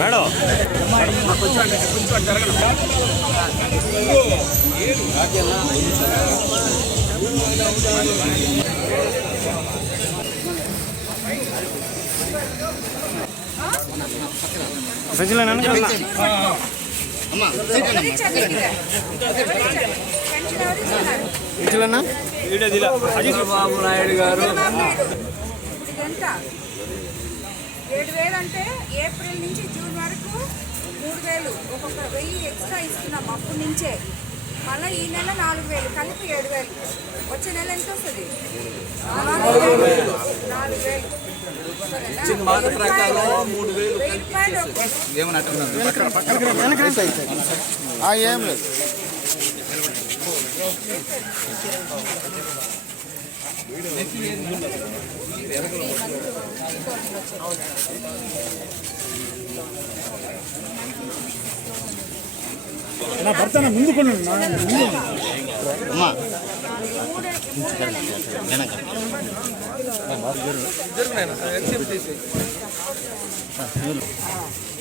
Madam Chandrababu Naidu గారు 7,000 అంటే April నుంచి జూన్ వరకు 3,000 ఒక్కొక్క 1,000 ఎక్స్ట్రా ఇస్తున్నాం అప్పటి నుంచే. మళ్ళీ ఈ నెల 4,000 కలిపి 7,000. వచ్చే నెల ఎంత వస్తుంది? 4,000 మాట ప్రకారం 3,000 ఏం లేదు. నా భర్త ముందు కొను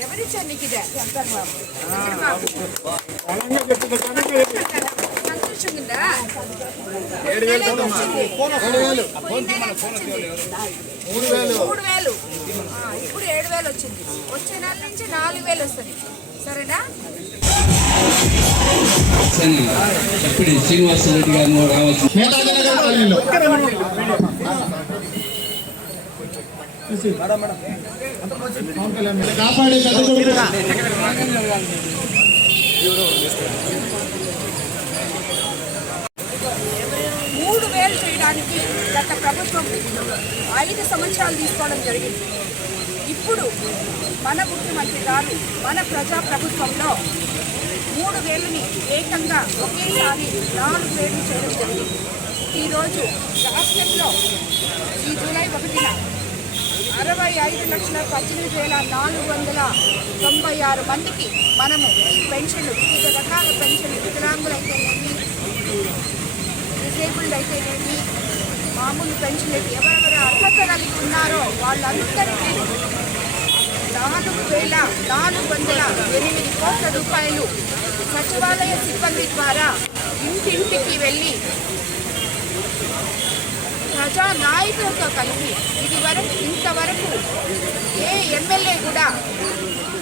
ఎవరిచ్చారు నీకు ఇదే? సంతోషంగా 3,000 ఇప్పుడు 7,000 వచ్చింది. వచ్చే నెల నుంచి 4,000 వస్తుంది. సరేనా? శ్రీనివాసరెడ్డి గారు రావచ్చు. కాపాడే 3,000 చేయడానికి గత ప్రభుత్వం 5 సంవత్సరాలు తీసుకోవడం జరిగింది. ఇప్పుడు మన ముఖ్యమంత్రి గారు మన ప్రజాప్రభుత్వంలో 3,000ని ఏకంగా ఒకేసారి 4,000 చేయడం జరిగింది. ఈరోజు రాష్ట్రంలో ఈ జూలై 1న 65,18,496 మందికి మనము ఈ పెన్షన్లు, వివిధ రకాల పెన్షన్లు, వికలాంగులైతేనేమి, డిసేబుల్డ్ అయితేనేమి, మామూలు పెన్షన్లు ఎవరెవరు అర్హత కలిగి ఉన్నారో వాళ్ళందరికీ 4,408 కోట్ల రూపాయలు సచివాలయ సిబ్బంది ద్వారా ఇంటింటికి వెళ్ళి ప్రజా నాయకులతో కలిపి ఇంతవరకు ఏ ఎమ్మెల్యే కూడా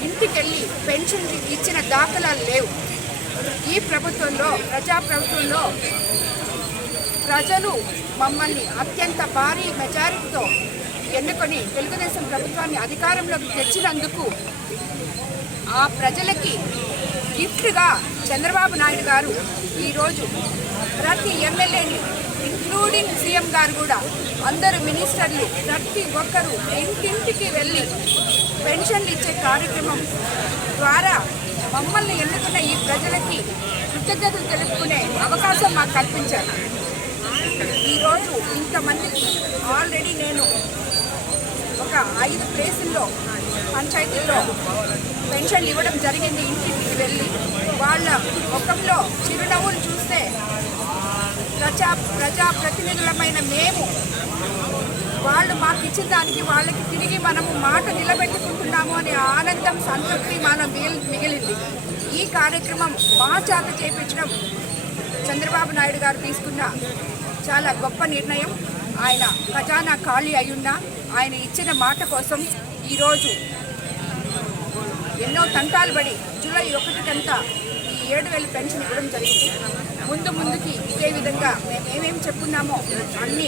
ఇంటికెళ్ళి పెన్షన్ ఇచ్చిన దాఖలాలు లేవు. ఈ ప్రభుత్వంలో, ప్రజాప్రభుత్వంలో ప్రజలు మమ్మల్ని అత్యంత భారీ మెజారిటీతో ఎన్నుకొని తెలుగుదేశం ప్రభుత్వాన్ని అధికారంలోకి తెచ్చినందుకు ఆ ప్రజలకి గిఫ్ట్గా చంద్రబాబు నాయుడు గారు ఈరోజు ప్రతి ఎమ్మెల్యేని, ఇంక్లూడింగ్ సీఎం గారు కూడా, అందరు మినిస్టర్లు, ప్రతి ఒక్కరూ ఇంటింటికి వెళ్ళి పెన్షన్లు ఇచ్చే కార్యక్రమం ద్వారా మమ్మల్ని ఎన్నుకున్న ఈ ప్రజలకి కృతజ్ఞతలు తెలుపుకునే అవకాశం మాకు కల్పించారు. ఈరోజు ఇంతమందికి ఆల్రెడీ నేను ఒక 5 ప్లేసుల్లో పంచాయతీల్లో పెన్షన్లు ఇవ్వడం జరిగింది. ఇంటింటికి వెళ్ళి వాళ్ళ ముఖంలో చిరునవ్వులు చూస్తే ప్రజాప్రతినిధులమైన మేము వాళ్ళు మాకు ఇచ్చిన దానికి వాళ్ళకి తిరిగి మనము మాట నిలబెట్టుకుంటున్నాము అనే ఆనందం, సంతృప్తి మనం మిగిలింది. ఈ కార్యక్రమం మా చేత చేపించడం చంద్రబాబు నాయుడు గారు తీసుకున్న చాలా గొప్ప నిర్ణయం. ఆయన ఖజానా ఖాళీ అయ్యున్నా ఆయన ఇచ్చిన మాట కోసం ఈరోజు ఎన్నో తంటాలు పడి జూలై 1కంతా ఈ 7,000 పెన్షన్ ఇవ్వడం జరిగింది. ముందుకి ఇదే విధంగా మేము ఏమేమి చెప్పున్నామో అన్నీ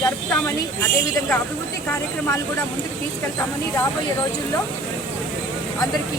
జరుపుతామని, అదేవిధంగా అభివృద్ధి కార్యక్రమాలు కూడా ముందుకు తీసుకెళ్తామని రాబోయే రోజుల్లో అందరికీ